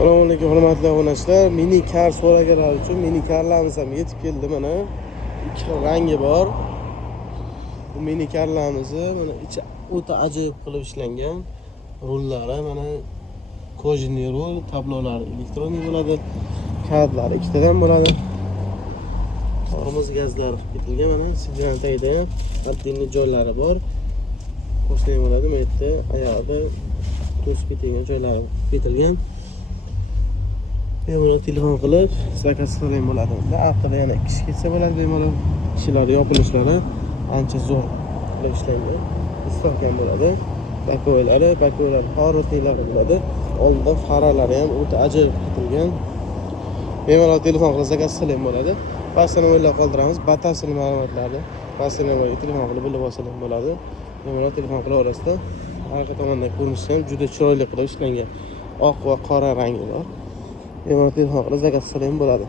Assalomu alaykum hurmatli obunachilar. Mini kar so'raganlar uchun mini karlarimiz ham yetib keldi mana. Ikki xil rangi bor. Bu mini karlarimizni mana ichi o'ta ajoyib qilib ishlangan. Rullari mana kojniy rul, tablolari elektronik bo'ladi. Kadlar ikkitadan bo'ladi. Tormoz gazlari bitilgan mana sidran tagida ham antenna joylari bor. Qo'shni bo'ladi, bu yerda oyog'ida to'sib bitilgan joylari bitilgan. Bemalol telefon qilib zakaz qilgan bo'ladi. Orqada yana kishi ketsa bo'ladi, bemalol kishilar yopilishlari ancha zo'r qilib ishlangan. Mustahkam bo'ladi. Bakoylari xoritlari bo'ladi. Oldida faralari ham o'ta ajoyib qilingan. Bemalol telefon qilib zakaz qilgan bo'ladi. Pastini o'ylab qoldiramiz. Batafsil ma'lumotlarni pastini o'ylab telefon qilib bilib olsangiz bo'ladi. Bemalol telefon qilaverasizlar. Orqa tomondan ko'rinishi ham juda chiroyli qilib ishlangan. Oq va qora rangi bor. Bemalol telefon qilib zakaz qilgan bo'ladi.